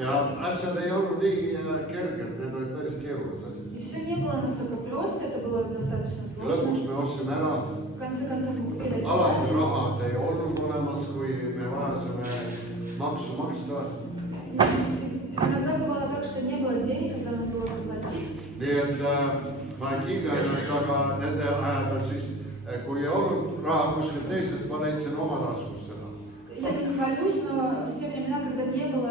Ja asjad ei olnud nii kerged, need olid päris keerulised. И все не было настолько просто, это было достаточно Ja сложно. lõpuks me ostsime ära. В конце концов, мы купили это Alati здание. rahad ei olnud olemas, kui me vajasime maksu maksta. Иногда бывало так, что не было денег, когда надо было заплатить. Nii et ma ei kiida ennast, aga nende ajadel siis, kui ei olnud raha kuskilt teisest, ma leidsin oma taskust seda. Я не хвалюсь, но в те времена, когда не было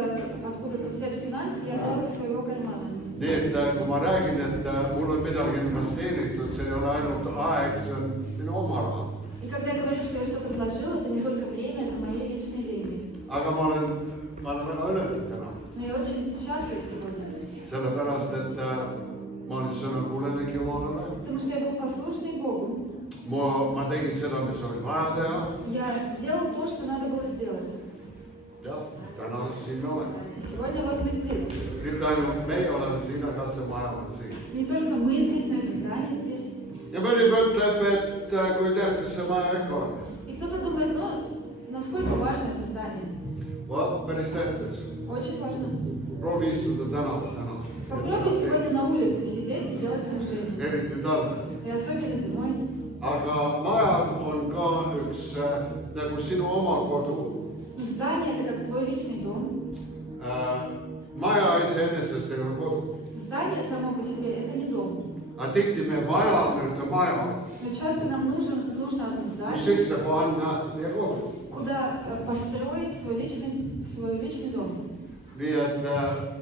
откуда-то взять финансы, я брала из своего кармана. Nii et kui ma räägin, et mul on midagi investeeritud, see ei ole ainult aeg, see on minu oma raha. И когда я говорю, что я что-то вложила, это не только время, это мои личные деньги. Aga ma olen väga õnnelik täna. Но я очень счастлив сегодня. Sellepärast, et ma olin sõnakuulelik Jumalale. Потому что я был послушный Богу. Ma tegin seda, mis oli vaja teha. Я делал то, что надо было сделать. Ja täna siin me oleme. Сегодня вот мы здесь. Mitte ainult meie oleme siin, aga see maja on siin. Не только мы здесь, но это здание здесь. Ja mõni mõtleb, et kui tähtis see maja ikka on. И кто-то думает, ну, насколько важно это здание. Päris tähtis. Очень важно. Proovi istuda tänaval täna. Попробуй сегодня на улице сидеть и делать снабжение. Eriti talvel. И особенно зимой. Aga majad on ka üks nagu sinu oma kodu. Ну, здание это как твой личный дом. Maja iseenesest ei ole kodu. Здание само по себе это не дом. Aga tihti me vajame ühte maja, Но часто нам нужно одно kus здание, sisse panna meie kodu. куда построить свой личный дом. Nii et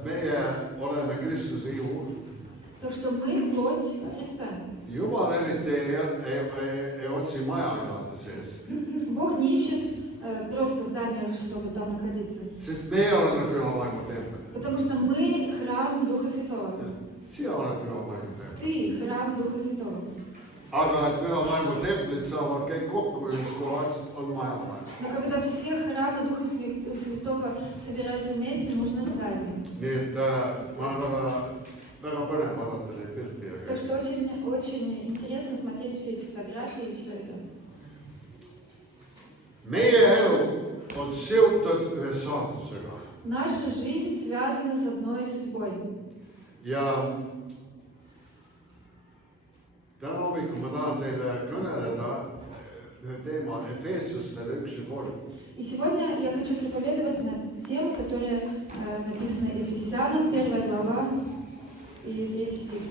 meie oleme Kristuse juhul. Так что мы плоть Христа. Jumal eriti ei otsi maja elada sees. Бог не ищет просто здание, чтобы там находиться. Sest meie oleme Püha Vaimu tempel. Потому что мы храм Духа Святого. Sina oled Püha Vaimu tempel. Ты храм Духа Святого. Aga et Püha Vaimu templid saavad kõik kokku ühes kohas, on maja vaja. Но когда все храмы Духа Святого собираются вместе, нужно здание. Nii et ma olen väga põnev vaadata neid pilti. Так что очень интересно смотреть все эти фотографии и все это. Meie elu on seotud ühe saatusega. Наша жизнь связана с одной судьбой. Ja täna hommikul ma tahan teile kõneleda ühe teema Efeeslastele 1:3. И сегодня я хочу проповедовать на тему, которая написана Ефесянам, 1 глава и 3 стих.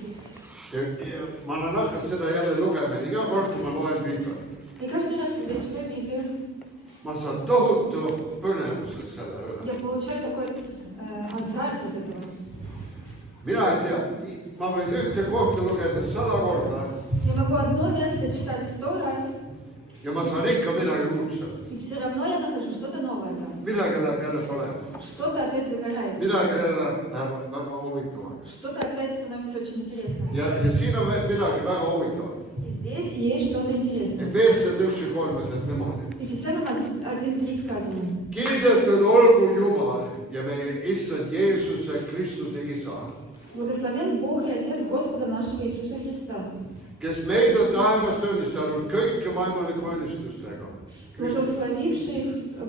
Ma olen hakanud seda jälle lugema, iga kord, kui ma loen Piiblit. И каждый раз, когда я читаю Библию, Ma saan tohutu põnevusest selle üle. я получаю такой азарт от этого. Mina ei tea, ma võin ühte kohta lugeda 100 korda Я могу одно место читать 100 раз, ja ma saan ikka midagi uut sellest. и все равно я нахожу что-то новое там. Midagi läheb jälle põlema. Что-то опять загорается. Midagi jälle läheb väga huvitavaks. Что-то опять становится очень интересно. Ja siin on veel midagi väga huvitavat. И здесь есть что-то интересное. Efeeslased 1:3 ütleb niimoodi. Ефесянам 1:3 сказано. Kiidetud olgu Jumal ja meie Issand Jeesuse Kristuse Isa, Благословен Бог и Отец Господа нашего Иисуса Христа, kes meid on taevast õnnistanud kõike vaimulike õnnistustega.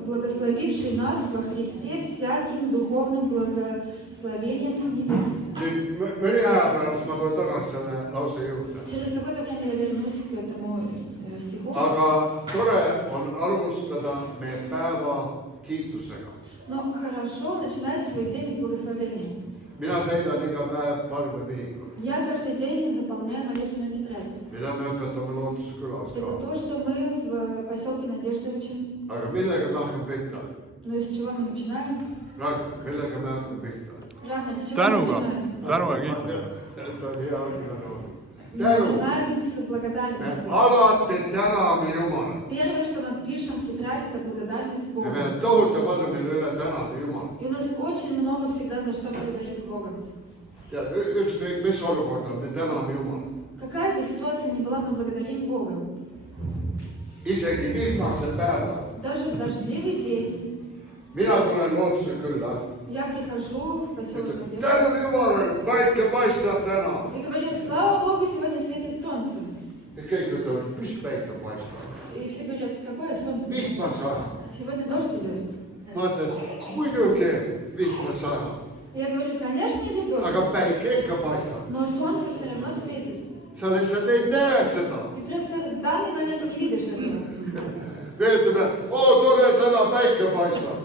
благословивший нас во Христе всяким духовным благословением с небес. Nüüd mõni aja pärast ma tulen tagasi selle lause juurde. Через какое-то время я вернусь к этому стиху. Aga tore on alustada meie päeva kiitusega. Но хорошо начинать свой день с благословения. Mina täidan iga päev palvevihingut, Я каждый день заполняю молитвенную тетрадь. mida me õpetame Looduskülas Это ka. то, что мы в поселке Надежды учим. Aga millega me hakkame pihta? Но из чего мы начинаем? Millega me hakkame pihta? Рано, с чего мы Tänuga, начинаем? tänu ja kiitus. Et on hea õiglane. Мы Tänu! начинаем с Me благодарности. alati täname Jumala. Первое, что мы пишем в тетрадь, это благодарность Ja Богу. me on tohutu palju, mille üle tänada Jumala. И у нас очень много всегда за что благодарить Бога. Tead, ükskõik mis olukord on, me täname Jumala. Какая бы ситуация ни была, мы благодарим Бога. Isegi viimasel päeval. Даже в дождливый день Mina tulen looduse külla. я прихожу в поселок Надежды Tänu Jumala, päike paistab täna. и говорю, слава Богу, сегодня светит солнце. Ja kõik ütlevad, mis päike paistab. И все говорят, какое солнце? Vihma sajab. Сегодня дождь идет. Ma ütlen, muidugi vihma sajab. Я говорю, конечно, идет дождь, aga päike ikka paistab. но солнце все равно светит. Sa lihtsalt ei näe seda. Ты просто в данный момент не видишь этого. Me ütleme, oo tore, täna päike paistab.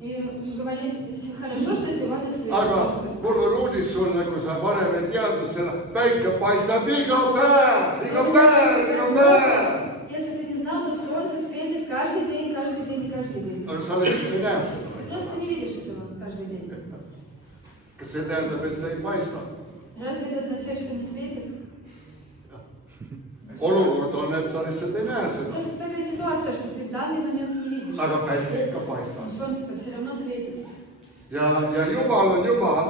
И говорим, хорошо, что сегодня светит Aga солнце. mul on uudis sulle, kui sa varem ei teadnud seda, päike paistab iga päev, iga päev, iga päev. Если ты не знал, то солнце светит каждый день, каждый день, каждый день. Aga sa lihtsalt ei näe seda. Ты просто не видишь этого каждый день. Kas see tähendab, et see ei paista? Разве это означает, что не светит? Olukord on, et sa lihtsalt ei näe seda. Просто такая ситуация, что ты в данный момент не видишь. Aga päike ikka Но paistab. солнце-то все равно светит. Ja Jumal on Jumal.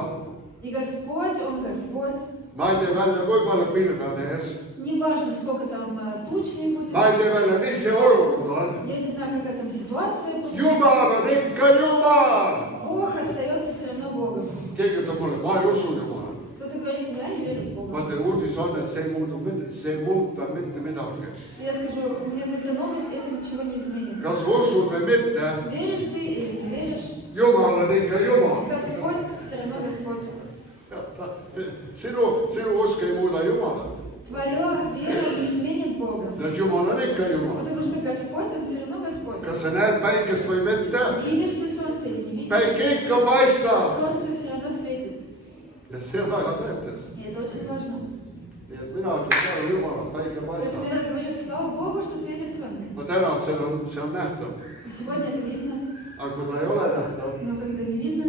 И Господь, Он Господь. Ma ei tee välja, kui palju pilve on ees. Не важно, сколько там тучный будет. Ma ei tee välja, mis see olukord on. Я не знаю, какая там ситуация будет. Jumal on ikka Jumal. Бог остается все равно Богом. Keegi ütleb mulle, ma ei usu Jumala. Кто-то говорит, я не верю в Бога. Vaata, uudis on, et see ei muuta mitte midagi. Я скажу, у меня эта новость, это ничего не изменит. Kas usud või mitte, Веришь ты или не веришь, Jumal on ikka Jumal. Господь все равно Господь. Sinu usk ei muuda Jumalat. Твоя вера не изменит Бога. Jumal on ikka Jumal. Потому что Господь, Он все равно Господь. Kas sa näed päikest või mitte? Видишь ты солнце или не видишь, Päike ikka paistab. солнце все равно светит. Ja see on väga tähtis. И это очень важно. Nii et mina ütlen, tänu Jumalale, päike Поэтому paistab. я говорю, слава Богу, что светит солнце. Ma täna, see on nähtav. И сегодня это видно, Aga kui ta ei ole nähtav, но когда не видно,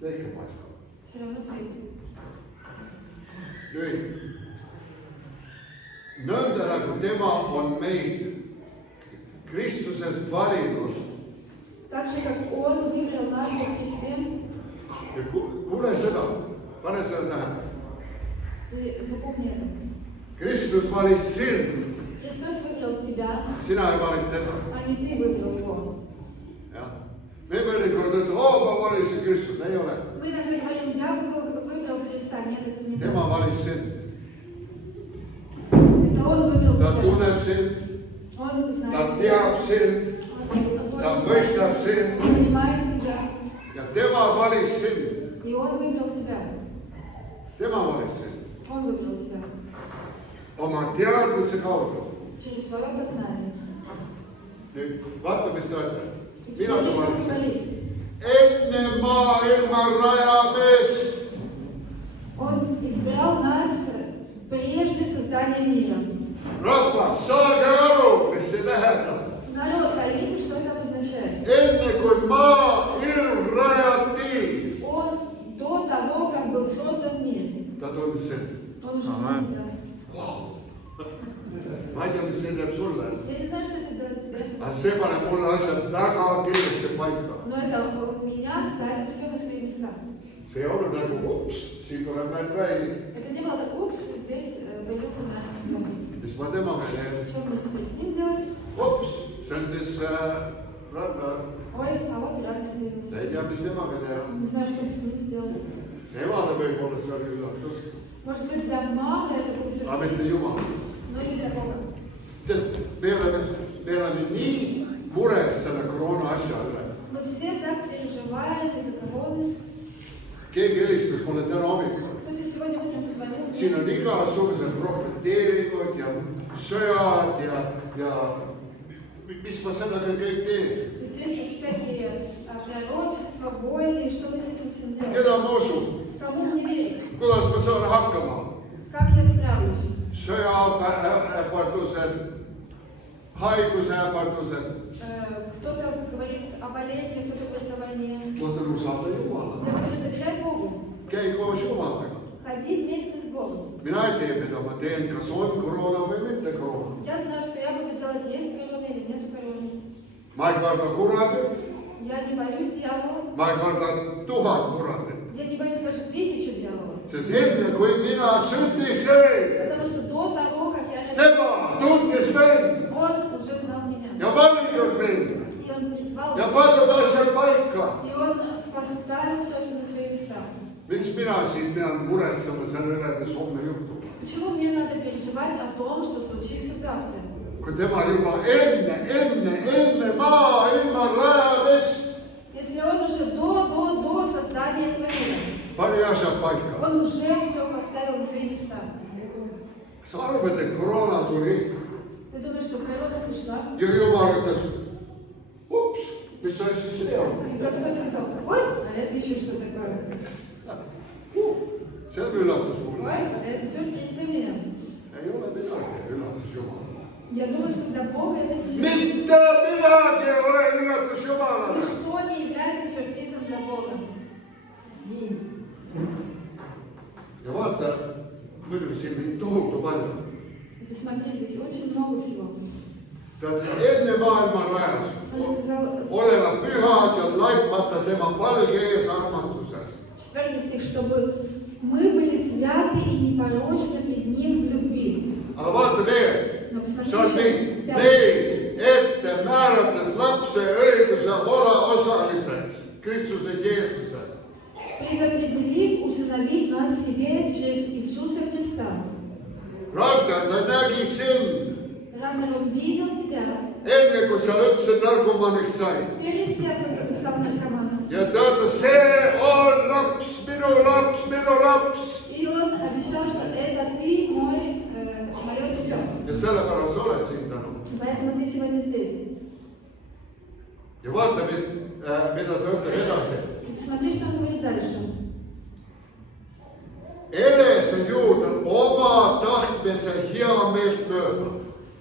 ta ikka paistab. все равно светит. Nüüd, nõnda nagu tema on meid Kristuses valinud. Так же, как Он выбрал нас во Христе, Ja kuule seda, pane seda tähele. ты запомни это. Kristus valis sind, Христос выбрал тебя, sina ei valinud teda. а не ты выбрал Его. Jah. Me mõnikord ütleme, ma valisin Kristust, ei ole. Мы иногда говорим, я выбрал Христа. Нет, это не Tema так. valis sind. Это Он выбрал Ta тебя. tunneb sind, Он ta знает teab тебя. sind, Он ta точно mõistab sind понимает тебя. ja tema valis sind. И Он выбрал тебя. Tema valis sind. Он выбрал тебя. Oma teadmise kaudu. Через свое познание. Nüüd vaata, mis ta ütleb. И Mina ta всего лишь valisin. говорить. Enne maailma rajamist. Он избрал нас прежде создания мира. Rahvas, saage aru, mis see tähendab. Народ, поймите, что это обозначает. Enne kui maa ilm rajati, Он до того, как был создан мир, ta tundis sind. Он уже знал тебя. Wow. Ma ei tea, mis see teeb sulle, Я не знаю, что это делает тебе, aga see paneb mulle asjad väga kiiresti paika. но это меня ставит все на свои места. See ei olnud nagu, ups, siin tuleb meil väi. Это не было так, упс, здесь появился народ. Mis ma temaga teen? Что мне теперь с ним делать? Ups, sündis Ragnar. Ой, а вот и Рагнер появился. Ei tea, mis temaga teha. Не знаю, что с ним сделать. Emale võib-olla see oli üllatus. Может быть, для мамы это был Aga mitte сюрприз, Jumal. но не для Бога. Tead, me oleme nii mures selle koroona asja üle. Мы все так переживаем из-за короны. Keegi helistas mulle täna hommikul. Кто-то сегодня утром позвонил мне. Siin on igasugused profeteeringud ja sõjad ja mis ma sellega kõik teen. Здесь всякие пророчества, войны, и что мы с этим всем делаем? Keda ma usun? Кому мне верить? Kuidas ma saan hakkama? Как я справлюсь? Sõjaähvardused, haiguse ähvardused. Кто-то говорит о болезни, кто-то говорит о войне. Ma ütlen, usalda Jumala. Я говорю, доверяй Богу. Käi koos Jumalaga. Ходи вместе с Богом. Mina ei tee, mida ma teen, kas on koroona või mitte koroona. Я знаю, что я буду делать, есть корона или нет короны. Ma ei karda kuradit, Я не боюсь дьявола. ma ei karda 1000 kuradit. Я не боюсь даже 1000 дьяволов. Sest enne kui mina sündisin, Потому что до того, как я родилась, tema tundis mind Он уже знал меня. ja valinud mind И Он призвал ja меня. pannud asjad paika. И Он поставил все на свои места. Miks mina siin pean muretsema selle üle, mis homme juhtub? Почему мне надо переживать о том, что случится завтра? Kui tema juba enne maailma rajamist Если Он уже до создания этого мира asjad paika. Он уже все поставил на свои места. Kas arvad, et koroona tuli Ты думаешь, что природа пришла? ja Jumal ütles, ups, mis asi see on? И Господь сказал, ой, а это еще что такое? See on üllatus mulle. Ой, а это сюрприз для меня. Ei ole midagi üllatus Jumal. Я думаю, что для Бога это не сюрприз. Mitte midagi ei ole üllatus Jumalale. Ничто не является сюрпризом для Бога. Ja vaata, muidugi siin mind tohutu palju. И посмотри, здесь очень много всего. Ta ütles, enne maailma rajas Он сказал, olema pühad ja laitmata tema palge ees armastuses. 4 стих, чтобы мы были святы и непорочны пред Ним в любви. Aga vaata veel, see on meid ette määrates lapse õiguse olla osaliseks Kristuse Jeesuses. Предопределив усыновить нас себе через Иисуса Христа. Ragnar, ta nägi sind Рагнар, он видел тебя enne, kui sa üldse narkomaniks said. перед тем, как ты стал наркоманом. Ja ta ütles, see on laps, minu laps, minu laps. И он обещал, что это ты мое дитё. Ja sellepärast oled siin tänu. Поэтому ты сегодня здесь. Ja vaata, mida ta ütleb edasi. И посмотри, что он говорит дальше. Enese juurde oma tahtmise hea meelt mööda.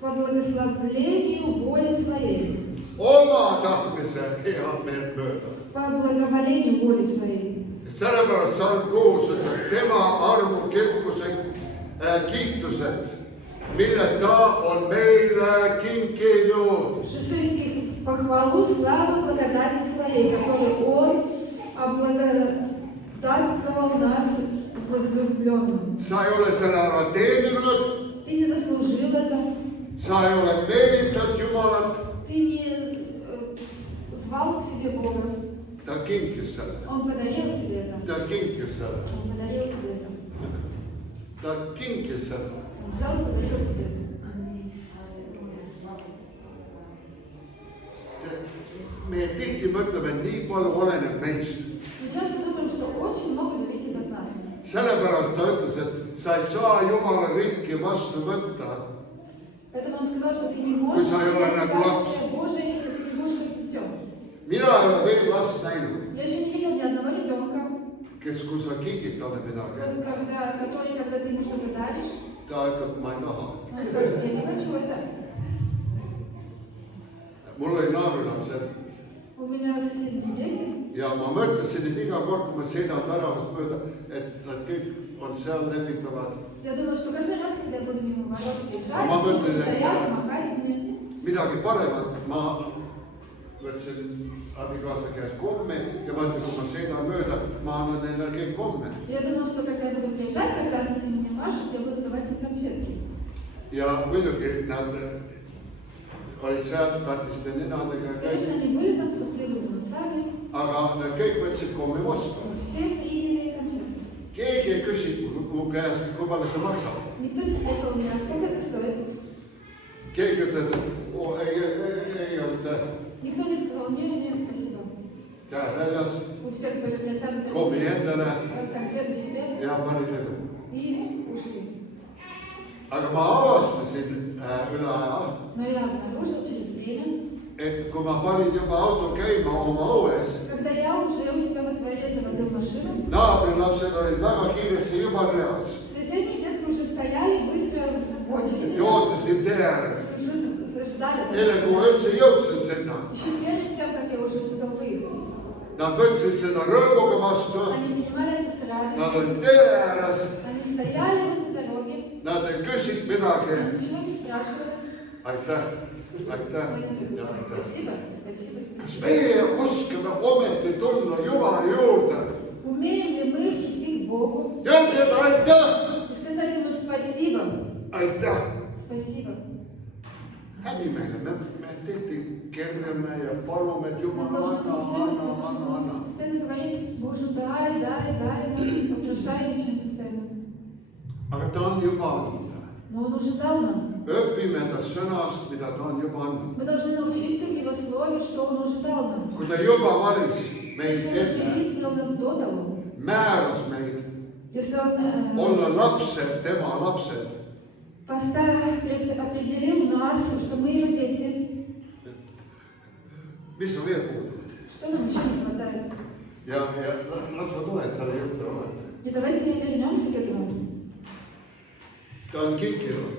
По благословлению воли своей. Oma tahtmise hea meelt mööda. По благоволению воли своей. Sellepärast saan kuus tema armu kirkuse kiituseks, mille ta on meile kinkinud. 6 стих. Похвалу славы благодати своей, которую Он облагодатствовал нас возлюбленным. Sa ei ole selle ära teeninud, Ты не заслужил это. sa ei ole meelitanud Jumalat, Ты не звал к себе Бога. ta kinkis selle, Он подарил тебе это. ta kinkis selle, Он подарил тебе это. ta kinkis selle. Он взял и подарил тебе это. Me tihti mõtleme, et nii palju oleneb meist. Мы часто думаем, что очень много зависит от нас. Sellepärast ta ütles, et sa ei saa Jumala riiki vastu võtta, Поэтому он сказал, что ты не можешь Kui sa ei ole принять nagu laps. Царствие Божие, если ты не будешь как дитё. mina ei ole veel last näinud, Я еще не видел ни одного ребенка, kes, kui sa kingid talle midagi, который, когда ты ему что-то даришь, ta ütleb, ma ei taha. он скажет, я не хочу это. Mul oli naabrilaps У меня соседние дети, ja ma mõtlesin, et iga kord, kui ma sõidan väravast mööda, et nad kõik on seal lehvitavad. я думала, что каждый раз, когда я буду мимо ворот приезжать, Мама все будут mõtles, et стоять, махать мне. midagi paremat, ma võtsin abikaasa käest komme ja vaata, kui ma sõidan mööda, ma annan neile kõik komme. Я думала, что когда я буду приезжать, когда они мне машут, я буду давать им конфетки. Ja muidugi nad olid seal tatiste ninadega ja Конечно, käisid, они были там с сопливыми носами, aga nad kõik võtsid kommi vastu. но все приняли конфетки. Keegi ei küsinud mu käest, kui palju see maksab. Никто не спросил меня, сколько это стоит. Keegi ütleb, et ei olnud Никто не сказал, не, спасибо. käe väljas, У всех были протянуты kommi endale конфеты себе ja pani legu. и ушли. Aga ma avastasin üle aja, Но я обнаружил через время, et kui ma panin juba auto käima oma õues, когда я уже у себя во дворе заводил машину, naabrilapsed olid väga kiiresti juba reas соседние детки уже стояли быстро в очереди. ja ootasid tee ääres. Уже ждали. Enne kui ma üldse jõudsin sinna, Еще перед тем, как я уже успел выехать. nad võtsid seda rõõmuga vastu, Они принимали это с nad радостью. olid tee ääres, Они стояли возле дороги, nad ei küsinud midagi. ничего не спрашивали. aitäh, aitäh Ой, ja aitäh. Спасибо, спасибо, Kas спасибо. meie oskame ometi tulla Jumala juurde Умеем ли мы прийти к Богу ja ütelda aitäh, и сказать Ему спасибо, aitäh. спасибо? Häbi meile, me tihti kerjame ja palume, et Мы Jumal должны anna, anna. постоянно говорить, Боже, дай, попрошайничаем постоянно. Aga ta on juba andnud. Но Он уже дал нам. Õpime ta sõnast, mida ta on juba andnud. Мы должны научиться в Его Слове, что Он уже дал нам. Kui ta juba valis meid Если Он уже ette, избрал нас до того, määras meid если Он olla lapsed, tema lapsed, определил нас, что мы Его дети, mis on veel puudu? что нам еще не хватает? Ja las ma tulen selle juurde ometi. И давайте вернемся к этому. Ta on kinkinud.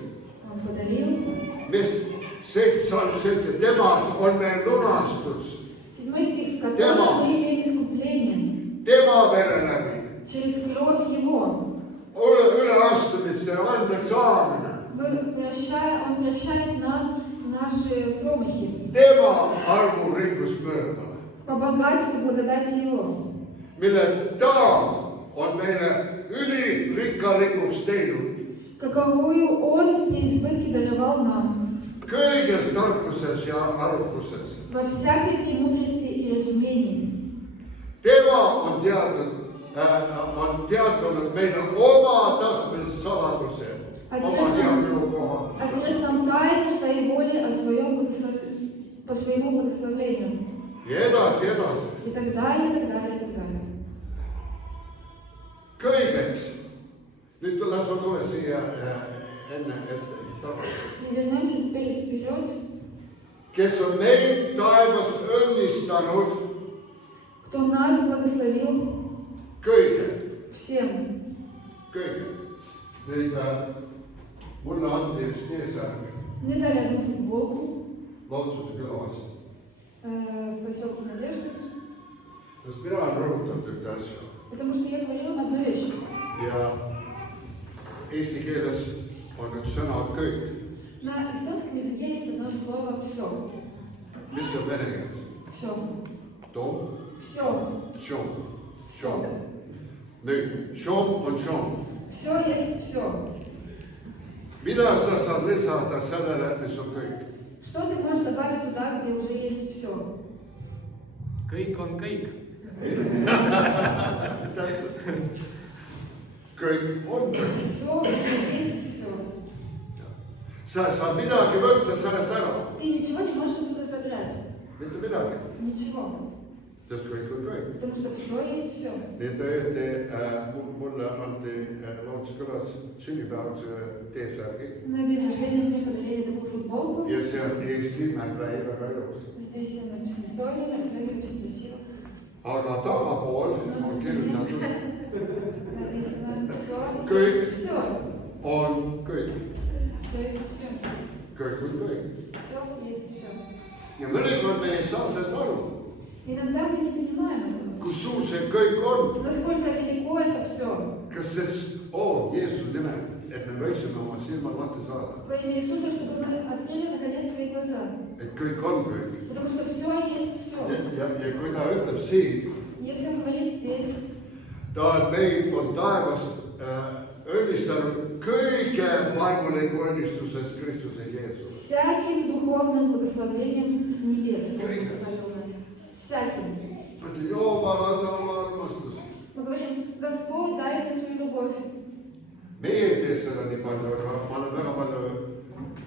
Он подарил. Mis salm 7, temas on meil lunastus. 7 стих, в котором мы имеем искупление. Tema vere läbi. Через кровь Его. Üleastumist ja andeks saamine. Он прощает нам наши промахи. Tema armurikkus mööda. По богатству благодати Его. Mille ta on meile ülirikkalikuks teinud. Каковую Он в преизбытке даровал нам. Kõiges tarkuses ja arukuses. Во всякой премудрости и разумении. Tema on teatanud meile oma tahtmise saladuse. Oma heamelu koha. Открыв нам тайну своей воли о своем по своему благословению. Ja edasi, edasi. И так далее, и так далее, и так далее. Kõigeks. Nüüd las ma tule siia enne ette tagasi. И вернемся теперь вперед. Kes on meid taevas õnnistanud Кто нас благословил kõige. всем. Kõige. Nüüd mulle anti üks teesärk Мне дали одну футболку Lootsuse külas. в поселке Надежды. Sest mina olen rõhutanud ühte asja. Потому что я говорила одну вещь. Ja eesti keeles on üks sõna kõik. На эстонском языке есть одно слово «все». Mis on vene keeles? Все. Tom, Все. šom, šom. Nüüd, šom on šom. Все есть все. Mida sa saad lisada sellele, mis on kõik? Что ты можешь добавить туда, где уже есть все? Kõik on kõik. Kõik on kõik. Все есть все. Sa saad midagi võtta sellest ära. Ты ничего не можешь оттуда забрать. Mitte midagi. Ничего. Sest kõik on kõik. Потому что все есть все. Nii et öeldi, mulle anti Lootskülas sünnipäevaks T-särgi. На день рождения мне подарили такую футболку. Ja see on Eesti märväi väga ilus. Здесь написано история, это очень красиво. Aga tagapool on kirjutatud Написано все. Kõik. Все. on kõik. Все есть все. Kõik on kõik. Все есть все. Ja mõnikord me ei saa seda aru. Иногда мы не понимаем этого. Kui suur see kõik on. Насколько велико это все. Kas see Jeesuse nimel, et me võiksime oma silmad lahti saada. Во имя Иисуса, чтобы мы открыли наконец свои глаза. Et kõik on kõik. Потому что все есть все. Ja kui ta ütleb siin, Если он говорит здесь, ta meid on taevas õnnistanud kõige vaimuliku õnnistuses Kristuse Jeesus. всяким духовным благословением с небес Он Kõik. благословил нас. Всяким. Jumala oma armastus. Мы говорим, Господь, дай мне свою любовь. Meie ei tee seda nii palju, aga ma olen väga palju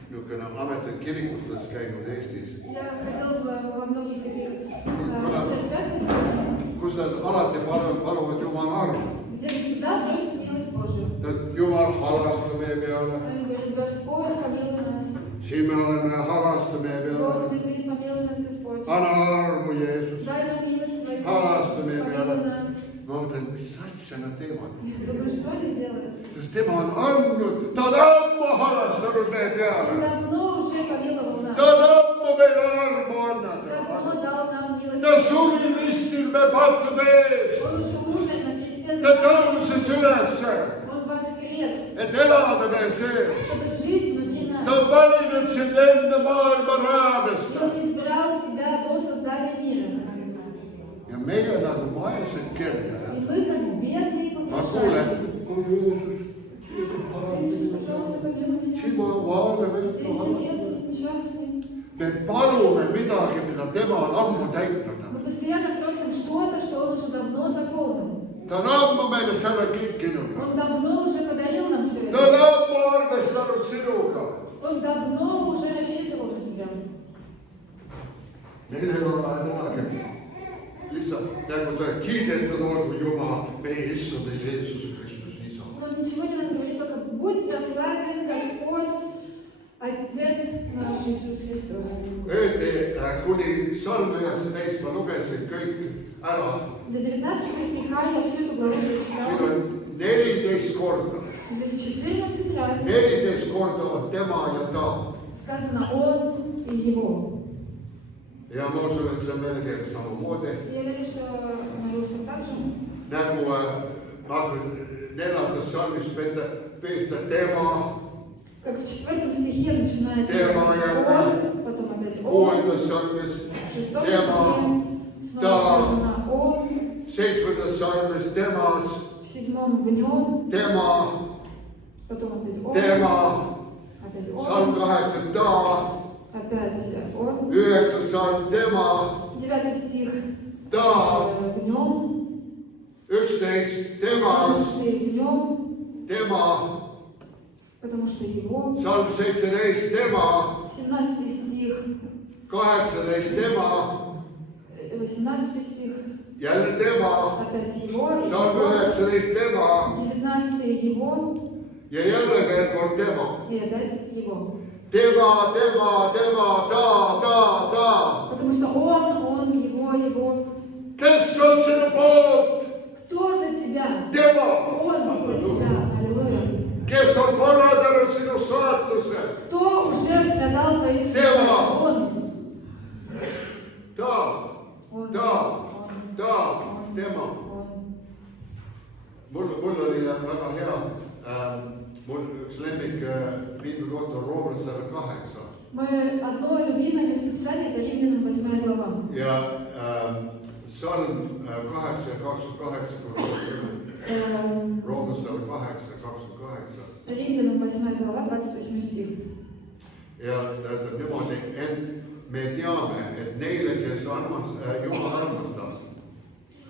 niisugune ametlik kirikutes käinud Eestis, Я ходил во многих таких церквях в Эстонии, kus nad alati paluvad Jumala armu. где они всегда просят милость Божию. Jumal halasta meie peale, Они говорят, Господь, помилуй нас. siin me oleme, halasta meie peale. Вот мы здесь, помилуй нас, Господь. Anna armu, Jeesus. Дай нам милость свою, Halasta meie помилуй peale. нас. Ma mõtlen, mis asja nad teevad. Думаю, что они делают? Sest tema on andnud, ta on ammu halastanud meie Он peale. давно уже помиловал нас. Ta on ammu meile armu andnud. Давно дал нам милость. Ta suri ristil me pattude ees. Он уже умер на кресте Ta за нас. tõusis ülesse, Он воскрес, et elada meie sees. чтобы жить внутри Ta нас. on valinud sind enne maailma И rajamist. Он избрал тебя до создания мира. Ja meie nagu vaesed И kerjad. мы, как бедные Ma попрошайки, kuulen, Jeesus, пожалуйста, помилуй меня. sima vaale Здесь я võtma. бедный, несчастный. Me palume midagi, mida tema on ammu täitnud. Мы постоянно просим что-то, что Он уже давно заполнил. Ta on ammu meile selle kinkinud. Он давно уже подарил нам все Ta on это. ammu arvestanud sinuga. Он давно уже рассчитывал на тебя. Meil ei ole vaja midagi. nagu ta kiidetud olgu Jumal, meie issand Jeesus Kristus, isa. Но ничего не надо говорить, только будь прославлен Господь, Отец наш Иисус Христос. Öeldi kuni salm 19, ma lugesin kõik ära. До 19 стиха я всю эту главу Siin прочитала. on 14 korda. Здесь 14 раз 14 korda on tema ja ta. сказано «Он» и «Его». Ja ma usun, et see on vene keeles samamoodi. Я верю, что на русском также. Nagu ma hakkan 4. salmis pihta tema, Как в 4 стихе начинается Тема я- «Он», потом опять «Он», 6. salmis в 6 стихе tema, снова Да. сказано «Он», 7. salmis temas, в 7 «В Нем», tema, потом опять «Он», tema, опять salm «Он», 8 ta, опять «Он», 9. salm tema, 9 стих ta, «В Нем», 11 temas, 11 «В Нем», tema, потому что Его, salm 17 tema, 17 стих, 18 tema, 18 стих, jälle tema, опять Его, salm 19 tema 19 Его ja jälle veel kord tema. и опять Его. Tema, ta. Потому что Он, Его. Kes on sinu poolt? Кто за тебя? Tema. Он за тебя. Аллилуйя. Kes on korraldanud sinu saatuse? Кто уже страдал твои судьбы? Тема. Он. Ta, Он. ta, ta, Он. tema. Он. Mul oli väga hea, mul üks lemmik piiblikoht on Roomlas 108. Мое одно любимое местописание это Римлянам 8 глава. Ja salm 8 ja 28, kui Roomlas 108 ja 28. Римлянам 8 глава, 28 стих. Ja ta ütleb niimoodi, et me teame, et neile, kes Jumal armastab,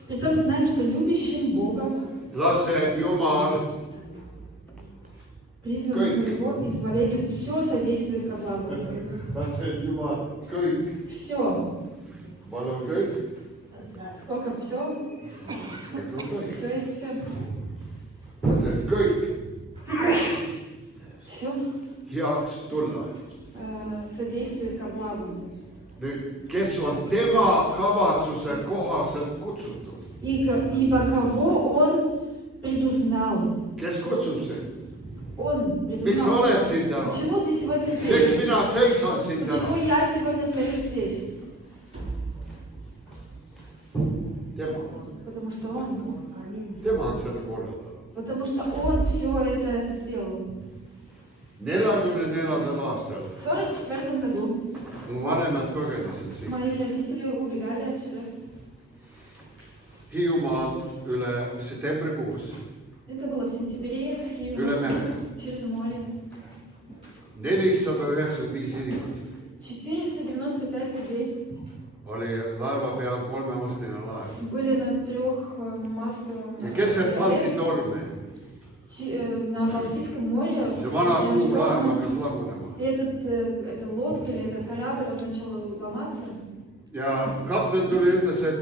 Притом знаем, что любящим Богом, laseb Jumal призванным по Его изволению, все содействует ко благу. laseb Jumal kõik, Все. palun kõik, Сколько все? kõik, Все есть все. laseb kõik Все heaks tulla. содействует ко благу. Nüüd, kes on tema kavatsuse kohaselt kutsutud? Ибо кого Он предузнал? Kes kutsub sind? Он Miks sa oled предузнал. siin täna? Почему ты сегодня Miks здесь? mina seisan siin Почему täna? я сегодня стою здесь? Tema, Потому что Он. tema on selle korraldanud. Потому что Он все это сделал. 44. aastal В 44 году mu vanemad põgenesid siin мои родители убегали отсюда. Hiiumaalt üle septembrikuus, Это было в сентябре с üle Киева, mere. через море. 495 inimest 495 людей oli laeva peal, 3-mastine laev. были на трехмастовом Ja keset Balti tormi на Балтийском море. see vana kuulaev hakkas lagunema. Эта лодка или этот корабль он начал ломаться. Ja kapten tuli, ütles, et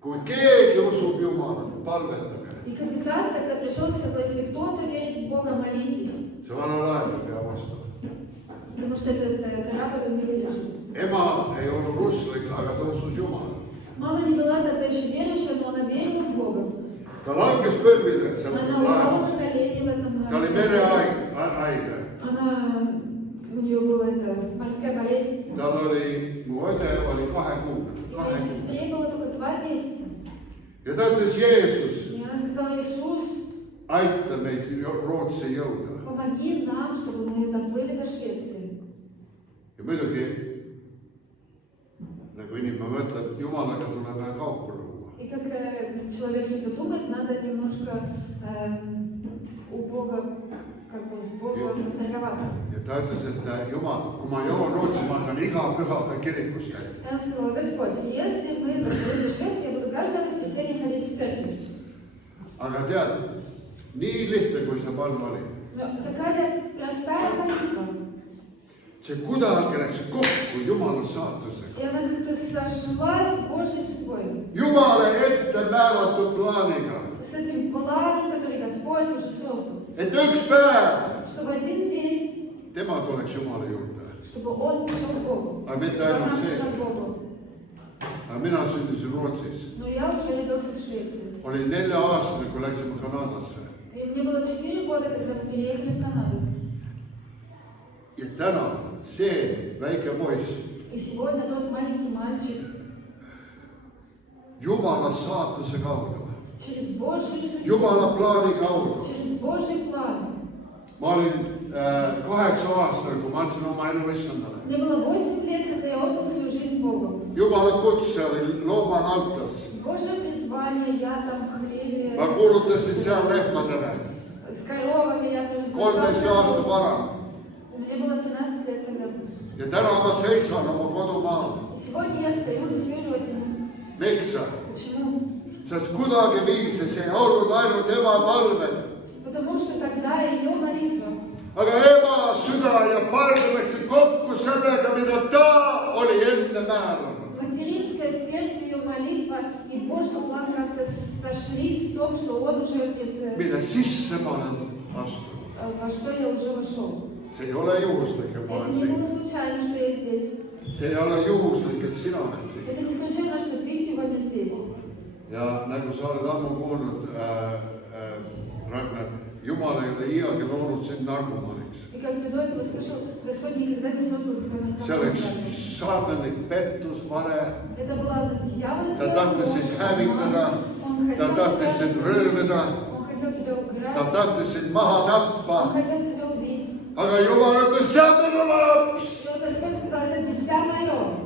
kui keegi usub Jumalat, palvetage. И капитан тогда пришел и сказал, если кто-то верит в Бога, молитесь. See vana laev ei pea vastu. Потому что этот корабль он не выдержит. Ema ei olnud usklik, aga ta usus Jumalat. Мама не была тогда еще верующая, но она верила в Бога. Ta langes põlvile seal Она упала laevas. на колени в этом. Ta oli merehaige. Она, у нее была эта морская болезнь. Tal oli, mu õde oli 2-kuune. И моей сестре было только 2 месяца. Ja ta ütles, Jeesus, И она сказала, Иисус, aita meid Rootsi jõuda. помоги нам, чтобы мы доплыли до Швеции. Ja muidugi, nagu inimene mõtleb, Jumalaga tuleb vähe kaupa luua. И как человек всегда думает, надо немножко у Бога, как бы с Богом торговаться. Ja ta ütles, et Jumal, kui ma jõuan Rootsi, ma hakkan iga pühapäev kirikus käima. И она сказала, Господь, если мы доплывем до Швеции, я буду каждое воскресенье ходить в церковь. Aga tead, nii lihtne, kui see palve oli. Но такая простая молитва. see kuidagi läks kokku Jumala saatusega. И она как-то сошлась с Божьей судьбой. Jumala ette määratud plaaniga. С этим планом, который Господь уже создал. Et üks päev Чтобы один день, tema tuleks Jumala juurde. чтобы он пришел к Богу. А mitte Чтобы она ainult see. пришла к Богу. Aga mina sündisin Rootsis. Но я уже родился в Швеции. Olin 4-aastane, kui läksime Kanadasse. И мне было 4 года, когда мы переехали в Канаду. Ja täna see väike poiss И сегодня тот маленький мальчик Jumala saatuse kaudu, через Божью судьбу, Jumala plaani kaudu. через Божий план. Ma olin 8-aastane, kui ma andsin oma elu Issandale. Мне было 8 лет, когда я отдал свою жизнь Богу. Jumala kutse oli loomanaltas. Божье призвание, я там в хлебе, Ma kuulutasin seal lehmadele. с коровами я 13 провозглашал. aasta vana. Мне было 12 лет тогда. Ja täna ma seisan oma kodumaal. Сегодня я стою на своей родине. Miks? Почему? Sest kuidagiviisi see ei olnud ainult ema palved. Потому что тогда ее молитва, Aga ema süda ja palve läksid kokku sellega, mida ta oli enne määranud. материнское сердце, ее молитва и Божий план как-то сошлись в том, что он уже Mille sisse ma olen astunud. во что я уже вошел. See ei ole juhuslik, et ma Это olen не siin. было случайно, что я здесь. See ei ole juhuslik, et sina oled siin. Это не случайно, что ты сегодня здесь. Ja nagu sa oled ammu kuulnud, Ragnar, Jumal ei ole iiagi loonud sind narkomaaniks. И как ты до этого слышал, Господь никогда не создал тебя See oleks наркоманом. saatanlik pettus, vale. Это была Ta дьявольская tahtis sind hävitada, Он ta tahtis sind röövida, Он хотел тебя ta украсть, tahtis sind maha Он tappa. хотел тебя убить. Aga Jumal ütles, see on minu laps. Что Господь сказал, это дитя мое.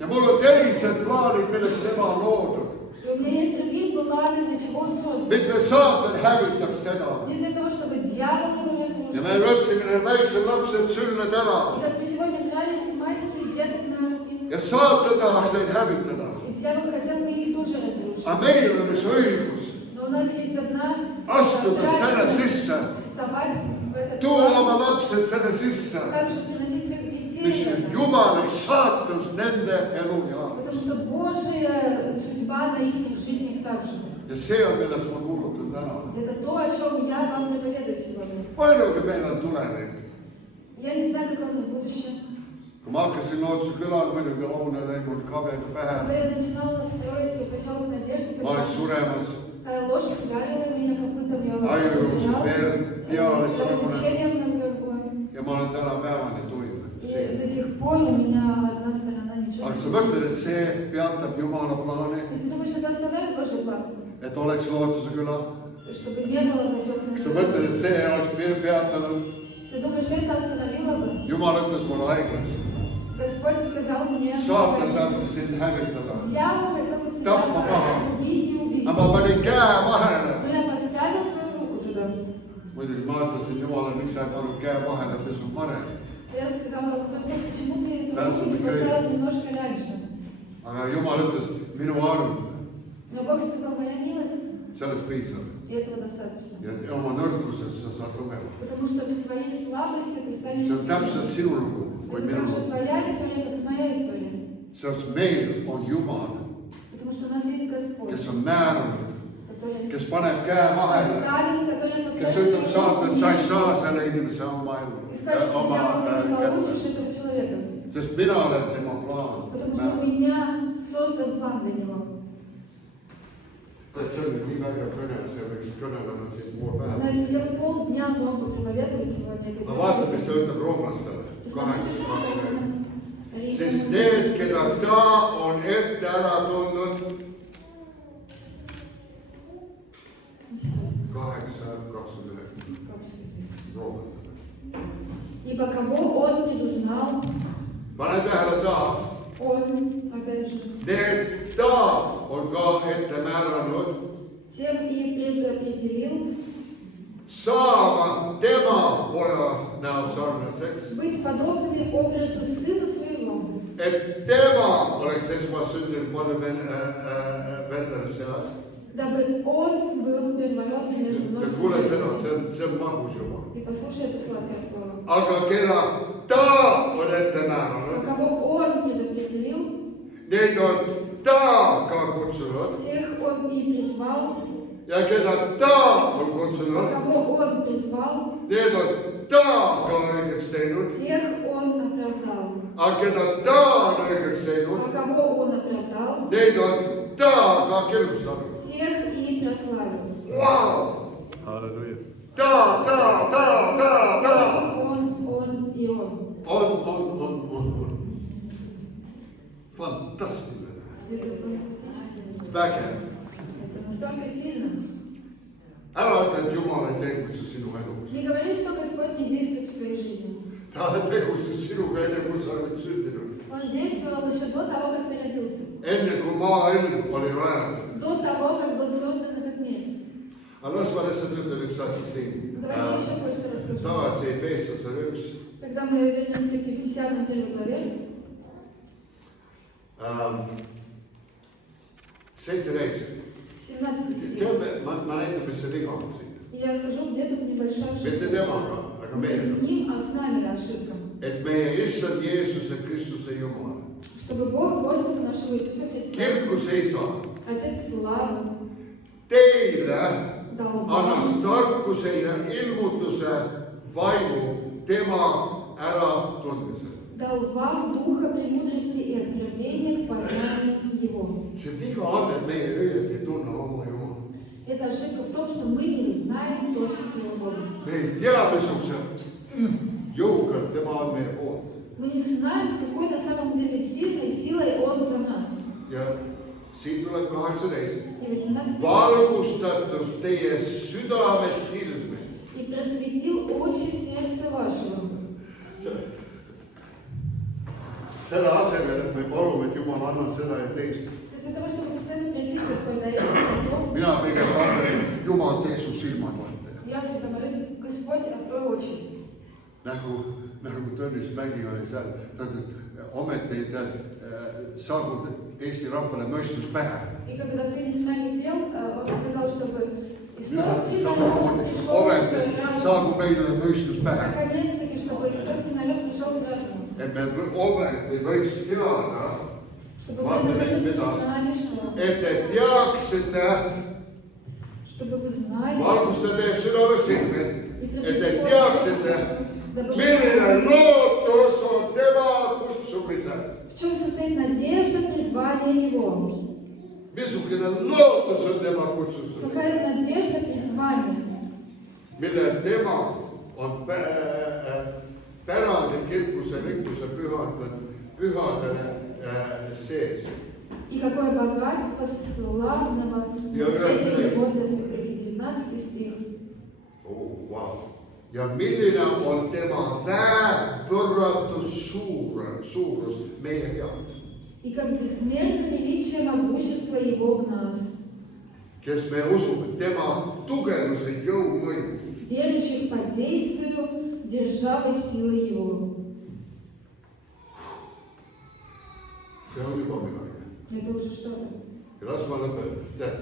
Ja mul on teised plaanid, millest tema on loodud. И у меня есть другие планы, для чего Он создан. Mitte saatan hävitaks teda. Не для того, чтобы дьявол его Ja разрушил. me võtsime need väiksed lapsed sünned ära. И как мы сегодня брали этих маленьких деток на руки, Ja saatan tahaks neid hävitada. и дьявол хотел бы их тоже разрушить. Aga meil on üks õigus Но у нас есть одна astuda selle задача sisse, вставать в этот tuua план, oma lapsed selle sisse, также приносить своих mis детей. on в это. jumalik saatus nende elu jaoks. Потому что Божья судьба на их жизнях также. Ja see on, millest ma kuulutan täna. Это то, о чем я вам проповедую сегодня. Muidugi meil on tulevik. Я не знаю, какое у нас будущее. Kui ma hakkasin Lootsi külal, muidugi Aune lõi mul kabeda pähe. Когда я начинала строить поселок Надежды, Ma olin suremas. лошадь ударила меня копытом, я Aju jooksis лежала. veel, pea oli Кровотечение punane. в мозгах было. Ja ma olen täna päevani tuim. И до сих пор у меня одна сторона не Aga sa чувствует. mõtled, et see peatab Jumala plaani, И ты думаешь, это остановит Божий план? et oleks Lootsuse küla? Чтобы не было поселка Kas sa Надежды? mõtled, et see oleks peatanud? Ты думаешь, это остановило бы? Jumal ütles mulle haiglas. Господь сказал мне, Saatan tahtis sind hävitada. дьявол хотел тебя Tappa maha. убить и убить. Aga ma panin käe vahele. Но я поставил свою руку туда. Muidugi ma ütlesin Jumala, miks sa ei pannud käe vahele, et see on varem. Я сказала, Господь, почему ты эту Да, руку не чтобы поставил немножко раньше? Aga Jumal ütles, minu arm, Но Бог сказал, моя милость, sellest piisab. и этого достаточно. Ja oma nõrkuses sa saad tugevaks. Потому что в своей слабости ты станешь See on täpselt sinu lugu kui Это minu также lugu. твоя история, как и моя история. Sest meil on Jumal, Потому что у нас есть Господь, kes on määranud, который kes paneb käe vahele, поставил, который kes поставил ütleb свою saata, et sa ei руку saa selle inimese oma elu, и скажет, что oma дьявол, ты не kätte. получишь этого человека. Sest mina olen tema plaan. Потому что у меня sozdan план для него. Et see oli nii väga kõne, see võiks kõneleda siin pool päeva. Знаете, я полдня мог бы проповедовать сегодня. Aga vaata, mis ta ütleb roomlastele. Посмотрите, что сказано. Sest need, keda ta on ette ära tundnud, 8:29 roomlastele. Ибо кого он предузнал, Pane tähele ta, он, опять же, need ta on ka ette määranud тем и предопределил saama tema poja näo sarnaseks, быть подобными образу Сына Своего, et tema oleks esmasündinud mõne vendade seas. дабы Он был первородным между Ja kuule seda, множеством. see on magus juba. И послушай это сладкое слово. Aga keda ta on ette määranud, кого Он предопределил, neid on ta ka kutsunud тех Он и призвал, ja keda ta on kutsunud, кого Он призвал, need on ta ka õigeks teinud, тех Он оправдал. aga keda ta on õigeks teinud, А кого Он оправдал, neid on ta ka kirjustanud. тех и прославил. Vau! Halleluuja. Ta! Он и Он. On. Fantastiline. Это фантастически. Vägev. Это настолько сильно. Ära ütle, et Jumal ei tegutse sinu elus. Не говори, что Господь не действует в твоей жизни. Ta tegutses sinuga enne, kui sa olid sündinud. Он действовал еще до того, как ты родился. Enne, kui maailm oli rajatud. До того, как был создан этот мир. Aga las ma lihtsalt ütlen üks asi siin. Давайте еще кое-что расскажу. Tagasi Efeslasele 1. Когда мы вернемся к Ефесянам 1 главе, 17. 17 стих. Teame, ma näitan, mis see viga on siin. Я скажу, где тут небольшая Mitte ошибка. temaga, aga Не с meiega. ним, а с нами ошибка. Et meie Issand Jeesuse Kristuse Jumal. Чтобы Бог, Господа нашего Иисуса Христа, Kirkus ei saa. Отец славы, Teile дал annaks вам, tarkuse ja ilmutuse vaimu tema äratundmisel. дал вам духа премудрости и откровения к познанию Его. See viga on, et meie õieti ei tunne oma Jumala. Эта ошибка в том, что мы не знаем точно своего Бога. Me ei tea, missuguse jõuga tema on meie poolt. Мы не знаем, с какой на самом деле сильной силой Он за нас. Ja siin tuleb 18. И 18 стих. Valgustatus teie südame silmi. И просветил очи сердца вашего. Selle asemel, et me palume, et Jumal annab seda ja teist. Вместо того, чтобы постоянно просить Господа, дай нам то, Mina pigem arvan, Jumal tee su silmad lahti. я всегда молюсь, Господь, открой очи. Nagu Tõnis Mägi oli seal, ta ütles, ometi saabud Eesti rahvale mõistus pähe. И когда ты с нами пел, он сказал, чтобы эстонский народ Samamoodi, пришел ometi к разуму. saabub meile mõistus pähe. Наконец-таки, чтобы эстонский народ пришел к разуму. Et me ometi võiks teada, Чтобы vaata вы nüüd mida, знали, что... et te teaksite, Чтобы вы знали... valgustada südame silmi, и et te просветили teaksite, дабы вы milline lootus on tema kutsumisel. В чем состоит надежда призвания Его? Missugune lootus on tema kutsumisel, Какая надежда призвания? mille tema on pärandi kirkuse rikkuse pühadele sees. И какое богатство славного Я наследия рад, Его для святых. И 19 стих. Oh, wow. Ja milline on tema väevõrratus suurus meie jaoks, И как безмерно величие могущества Его в нас, kes me usume tema tugevuse jõumõju. верующих по действию державой силы Его. See on juba midagi. Это уже что-то. Ja las ma lõpetan.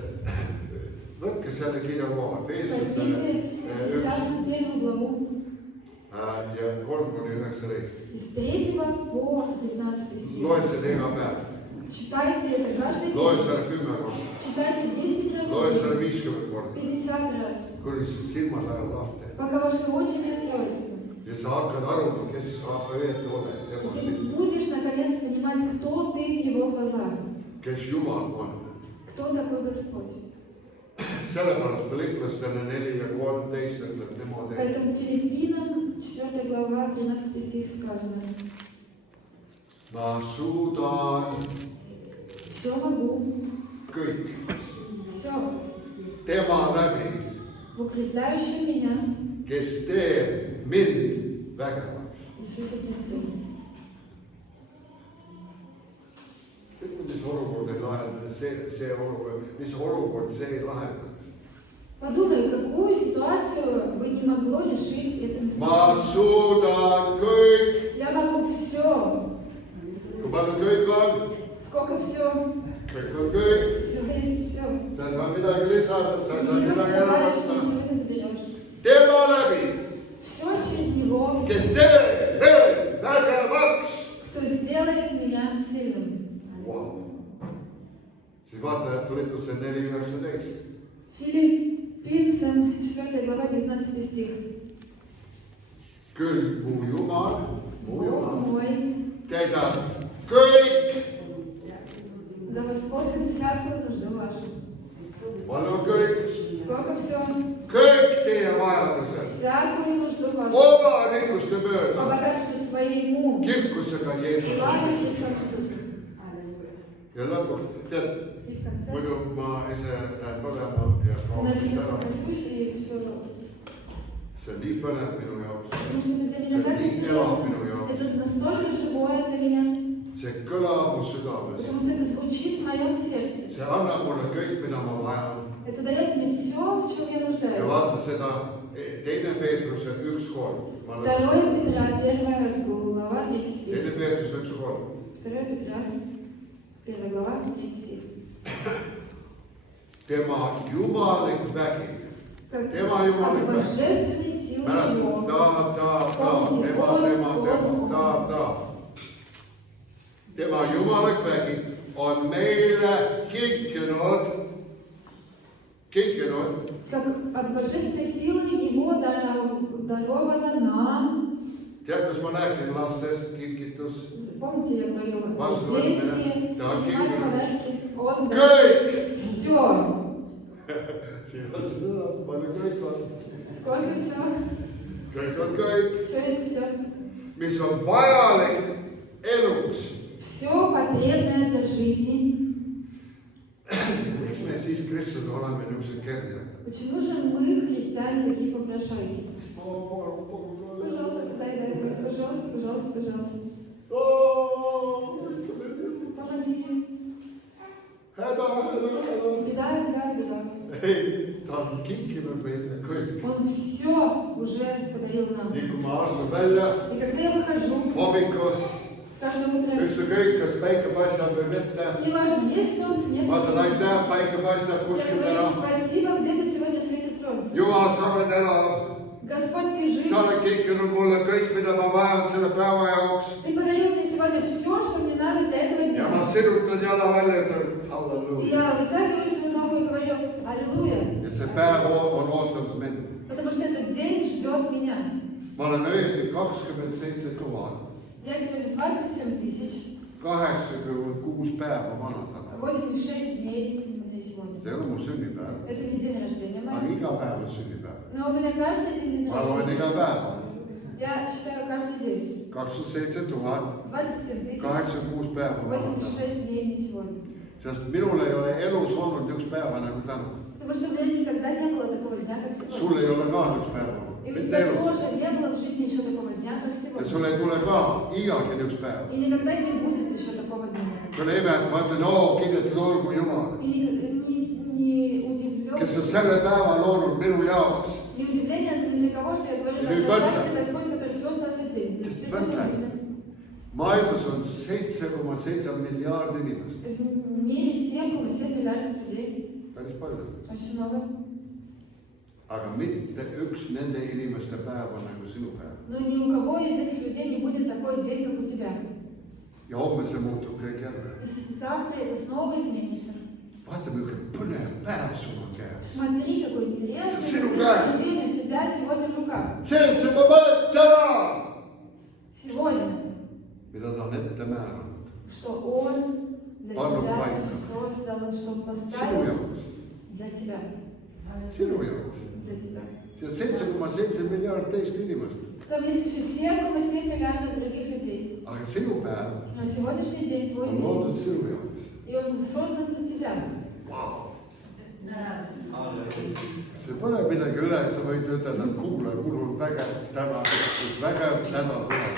Võtke selle kirja koha, Efeslastele Возьмите 1 Ефесянам 1 главу ja 3-19. с 3 по 19 стих. Loe seda iga päev. Читайте это каждый Loe день. seda 10 korda. Читайте 10 раз, Loe seda 50 korda. 50 раз, Kuni silmad lähevad lahti. пока ваши очи не откроются. Ja sa hakkad arutama, kes sa õieti oled tema И ты silm. будешь наконец понимать, кто ты в Его глазах, Kes Jumal on. кто такой Господь. Sellepärast Filiplastele 4 ja 13 ütleb tema teile. Поэтому Филиппинам 4 глава 13 стих сказано: Ma suudan все могу, kõik все tema läbi, в укрепляющем меня kes teeb mind vägevaks. Иисусе Христе. Mis olukord ei lahenda, see olukord, mis olukord see ei lahendaks. Подумай, какую ситуацию вы не могло решить этим Ma стихом. suudan kõik. Я могу все. Kui palju kõik on? Сколько все? Kõik on kõik. Все есть все. Sa ei saa midagi lisada, sa ei saa Ничего не midagi ära добавишь, võtta. ничего не заберешь. Tema läbi, Все через Него, kes teeb сильным. Wow. Siis vaata Filippuse 4:19. Филиппийцам 4 глава 19 стих. Küll mu Jumal Бог мой, täidab kõik, да восполнит всякую нужду вашу. palun kõik, Сколько все? kõik teie vajadused Всякую нужду вашу. oma rikkuste По mööda богатству своему. kirkusega Jeesuse. Слава Христом Иисусу. Ja lõpuks, tead, И в конце. muidu ma ise lähen põlema ja kaotasin ära. И все. See on nii põnev minu jaoks. Потому что это для See меня on так nii elav minu интересно. jaoks. Это настолько живое для меня. See kõlab mu südames. Потому что это звучит в моем сердце. See annab mulle kõik, mida ma vajan. Это dает мне все, в чем я Ja нуждаюсь. vaata seda 2 Peetruse 1:3. 2 Петра, 1 глава, 3 стих. 2 Peetruse 1:3. 2 Петра, 1 глава, 3 стих. Tema jumalik vägi. Как Tema jumalik от vägi. божественной силы Его. Tema jumalik vägi on meile kinkinud, Как от божественной силы Его даровано нам. tead, mis ma räägin lastest, kinkitus? Помните, я говорила, Воспитание, дети, да, принимать кинкину. подарки. Он Kõik! все. Siin on seda, palju kõik on. Сколько все? Kõik on kõik, Все есть все. mis on vajalik eluks. Все потребное для жизни. Miks me siis Kristus oleme niisugused kerged? Почему же мы, христиане, такие попрошайки? Пожалуйста, дай, пожалуйста, пожалуйста, пожалуйста. Помогите. Häda. Беда, беда, беда. Ei, ta on kinkinud meile kõik. Он все уже подарил нам. Nii kui ma astun välja И когда я выхожу, hommikul, каждое утро, ükskõik, kas päike paistab või mitte. неважно, есть солнце, нет Vaatan, солнца. aitäh, päike paistab Я kuskil говорю, täna. спасибо, где-то сегодня светит солнце. Jumal, sa oled elav. Господь, ты жив. Sa oled kinkinud mulle kõik, mida ma vajan selle päeva jaoks. Ты подарил мне сегодня все, что мне надо для этого Ja дня. ma sirutan jala välja, et И halleluuja. я вытягиваю свою ногу и говорю, аллилуйя. Ja see päev on ootamas mind. Потому что этот день ждет меня. Ma olen õieti 27 000, Я сегодня 27 тысяч, 86 päeva vana täna. 86 дней мне сегодня. See ei ole mu sünnipäev, Это не день рождения aga мой. iga päev on sünnipäev. Но у меня каждый день день Ma loen рождения. iga päev. Я считаю каждый день. 27 000, 27 тысяч, 86 päeva vana täna. 86 дней мне сегодня. Sest minul ei ole elus olnud niisugust päeva nagu täna. Потому что у меня никогда не было такого дня, как Sul сегодня. ei ole ka niisugust päeva olnud, И у mitte тебя elus. тоже не было в жизни еще такого дня, как Ja сегодня. sul ei tule ka iialgi niisugust päeva. И никогда не будет еще такого дня. See on ime, et ma ütlen, oo, kinnitatud olgu Jumal, И не удивлен. kes on selle päeva loonud minu jaoks. Не удивление для того, что я говорю, И что не это Господь, который создал этот день. Just Прислушайся. Maailmas on 7,7 miljardi inimest. В мире 7,7 миллиардов людей. Päris palju. Очень много. Aga mitte üks nende inimeste päev on nagu sinu päev. Но ни у кого из этих людей не будет такой день, как у тебя. Ja homme see muutub kõik jälle. И завтра это снова изменится. Vaata, milline põnev päev sul on käes. Смотри, какой интересный Sinu совершенно käes. день у тебя сегодня в руках. See, et sa mõtled täna, Сегодня, mida ta on ette määranud. что Он для Pannud тебя paika. создал, что Он Sinu поставил jaoks. для тебя. Sinu jaoks. Для тебя. See on 7,7 miljardit teist inimest. Там есть еще 7,7 миллиардов других людей. Aga sinu päev Но сегодняшний день твой on день. loodud sinu jaoks. И он создан для тебя. Wow. See pole midagi üle, sa võid ütelda, et kuule, mul on vägev täna, vägev nädal tuleb.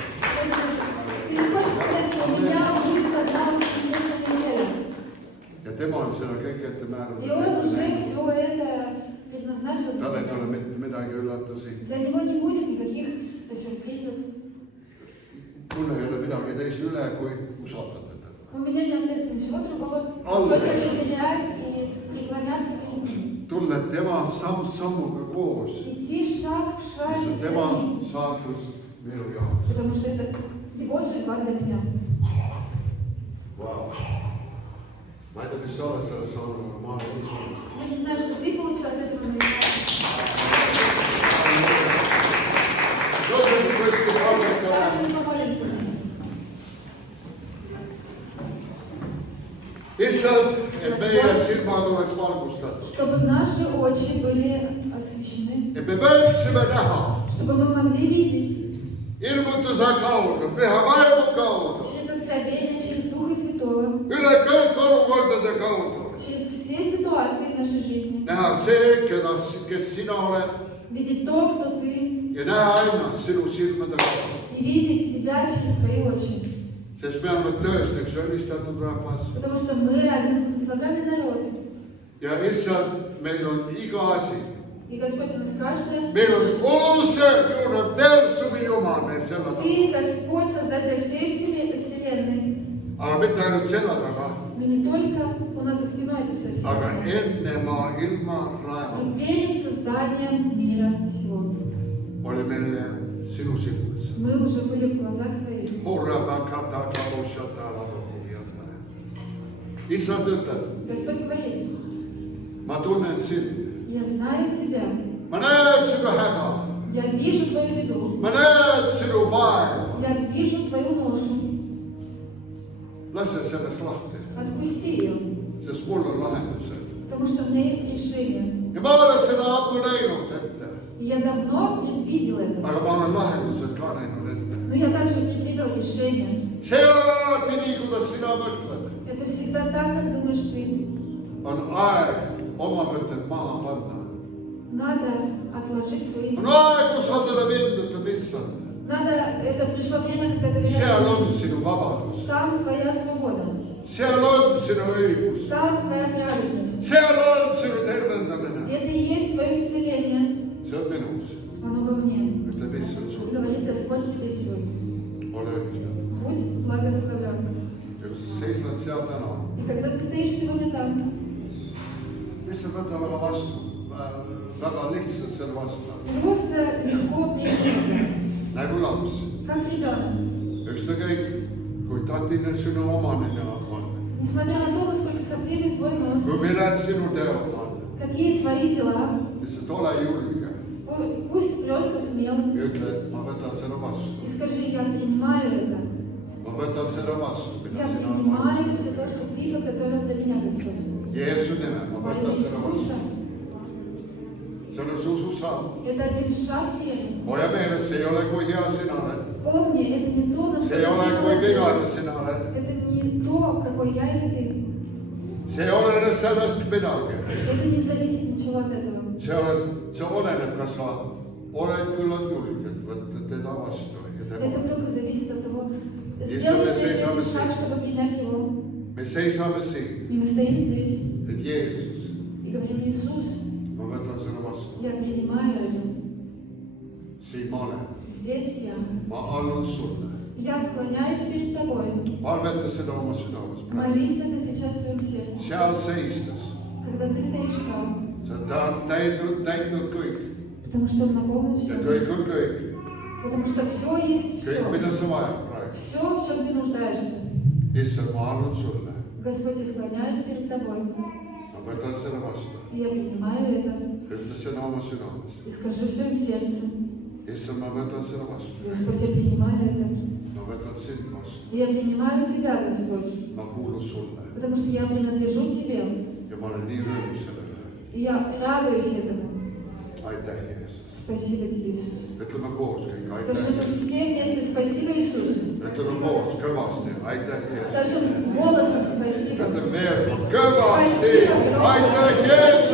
Ты не хочешь сказать, что у меня будет одна интересная неделя. Ja tema on seda kõik ette И määranud. он уже все это предназначил для Tal ei тебя. tule mitte midagi üllatusi. Для него не будет никаких сюрпризов. Mul ei ole midagi teist üle, kui usaldada teda. У меня не остается ничего другого, Аллилуйя. только доверять и преклоняться к нему. Tulla tema sammuga koos, Идти шаг в шаг mis on с tema ним. saatus minu jaoks. Потому что это его судьба для меня. Vau. Ma ei tea, mis sa oled sellest saanud, aga ma olen uskunud. Я не знаю, что ты получил от этого, но я Tõuseme kuskil arvestame. Давай мы помолимся вместе. Issand, et meie silmad oleks valgustatud. Чтобы наши очи были освещены, Et me võiksime näha чтобы мы могли видеть ilmutuse kaudu, püha vaimu kaudu, через откровение, через Духа Святого, üle kõik olukordade kaudu. через все ситуации в нашей жизни, Näha see, kes sina oled видеть то, кто ты, ja näha ennast sinu silmade kaudu. и видеть себя через твои очи. Sest me oleme tõesti üks õnnistatud rahvas. Потому что мы один благословенный народ. Ja issand, meil on iga asi. И Господь у нас каждое. Meil on uuse universumi jumal meil selle taga. Ты, Господь, Создатель всей Вселенной. Aga mitte ainult selle taga, Но не только у нас за спиной это все aga Вселенная. enne maa ilma Но raevamist перед созданием мира всего oli meie sinu silmas. мы уже были в глазах Твоих. Issand ütleb, Господь говорит, ma tunnen sind. я знаю Тебя, Ma näen sinu häda. я вижу Твою беду, Ma näen sinu vaeva. я вижу Твою ношу. Lase sellest lahti, Отпусти ее, sest mul on lahendused. потому что у меня есть решение. Ja ma olen seda ammu näinud ette, И я давно предвидел это, aga ma olen lahendused ka näinud ette. но я также предвидел решение. See ei ole alati nii, kuidas sina mõtled. Это всегда так, как думаешь ты. On aeg oma mõtted maha panna. Надо отложить свои... On aeg usaldada mind, ütleb issand. Надо, это пришло время, когда Seal доверяешь. on sinu vabadus. Там твоя свобода, Seal on sinu õigus. там твоя праведность. Seal on sinu tervendamine. Это и есть твое исцеление. See on minus, Оно во мне. ütleb issand sulle. Говорит Господь тебе сегодня. Ole õnnistatud. Будь благословен. Ja kui sa seisad seal täna, И когда ты стоишь сегодня там, lihtsalt võta väga vastu, väga lihtsalt selle vastu. просто легко принять, Nagu laps. как ребенок. Ükskõik, kui tatine sinu omanine on. Nесмотря на то, насколько сопливый твой нос, Kui milled sinu teod on. какие твои дела, Lihtsalt ole julge пусть просто смел ja ütle, et ma võtan selle vastu. и скажи, я принимаю это. Ma võtan selle vastu, mida Я sina on принимаю vastu. все то, что Ты подготовил для меня, Господь. Jeesu nimel, ma Во võtan имя selle vastu. Иисуса. See on su usu samm. Это один шаг веры. Hoia meeles, see ei ole, kui hea sina oled. Помни, это не то, See ei ole, kui vigane sina oled. Это не то, какой я или ты. See ei olene sellest midagi. Это не зависит ничего от этого. See oleneb, kas sa oled küllalt julgelt võtta teda vastu ja tema. Это только зависит от того, Если сделаешь мы ли ты seisame этот шаг, siin. чтобы принять его. Me seisame siin, И мы стоим здесь et Jeesus, и говорим, Иисус, ma võtan selle vastu. я принимаю это. Siin ma olen. Здесь я. Ma allun sulle. Я склоняюсь перед Тобой. Palveta seda oma südames praegu. Молись это сейчас в своем сердце. Seal seistes, Когда ты стоишь там, sa oled täitnud kõik. потому что Он наполнил Ja все. kõik on kõik. Потому что все есть Kõik, все. mida sa vajad praegu. Все, в чем ты нуждаешься. Issand, ma allun sulle. Господь, я склоняюсь перед Тобой. Ma võtan selle vastu. И я принимаю это. Ütle seda oma südames. И скажи в своем сердце. Issand, ma võtan selle vastu. Господь, я принимаю это. Ma võtan sind vastu. И я принимаю Тебя, Господь. Ma kuulun sulle. Потому что я принадлежу Тебе. Ja ma olen nii rõõmus selle üle. И я радуюсь этому. Aitäh, Jeesus. Спасибо Тебе, Иисус. Ütleme koos kõik. Скажи Aitäh, мы Jeesus. все вместе спасибо, Иисус. Ütleme koos kõvasti. Aitäh, Jeesus. Скажем голосом спасибо. Ütleme veel kord kõvasti. Aitäh, Jeesus.